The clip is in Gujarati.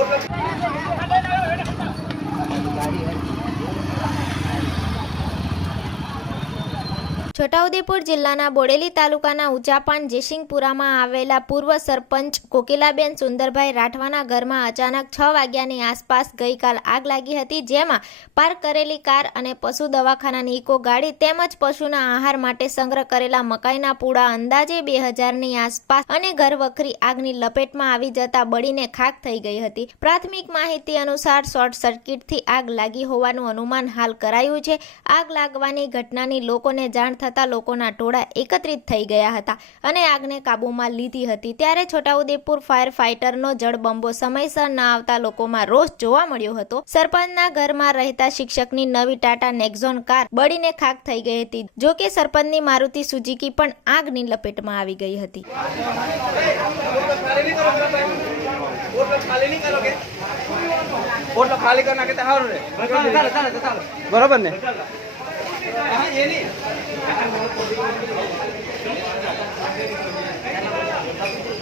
Outra... છોટાઉદેપુર જિલ્લાના બોડેલી તાલુકાના ઉચાપાન જેસિંગપુરામાં આવેલા પૂર્વ સરપંચ કોકિલાબેન સુંદરભાઈ રાઠવાના ઘરમાં અચાનક છ વાગ્યાની આસપાસ ગઈકાલ આગ લાગી હતી, જેમાં પાર્ક કરેલી કાર અને પશુ દવાખાનાની ઇકો ગાડી તેમજ પશુના આહાર માટે સંગ્રહ કરેલા મકાઈના પૂડા અંદાજે બે હજારની આસપાસ અને ઘર વખરી આગની લપેટમાં આવી જતા બળીને ખાક થઈ ગઈ હતી. પ્રાથમિક માહિતી અનુસાર શોર્ટ સર્કિટથી આગ લાગી હોવાનું અનુમાન હાલ કરાયું છે. આગ લાગવાની ઘટનાની લોકોને જાણ થતાં લોકોના ટોળા એકત્રિત થઈ ગયા હતા અને આગને કાબૂમાં લીધી હતી. ત્યારે છોટાઉદેપુર ફાયર ફાઇટરનો જળબંબો સમયસર ન આવતા લોકોમાં રોષ જોવા મળ્યો હતો. સરપંચના ઘરમાં રહેતા શિક્ષકની નવી ટાટા નેક્ઝોન કાર બળીને ખાક થઈ ગઈ હતી, જો કે સરપંચની મારુતિ સુઝુકી પણ આગની લપેટમાં આવી ગઈ હતી. બરોબર ને? હા એ ખબર ના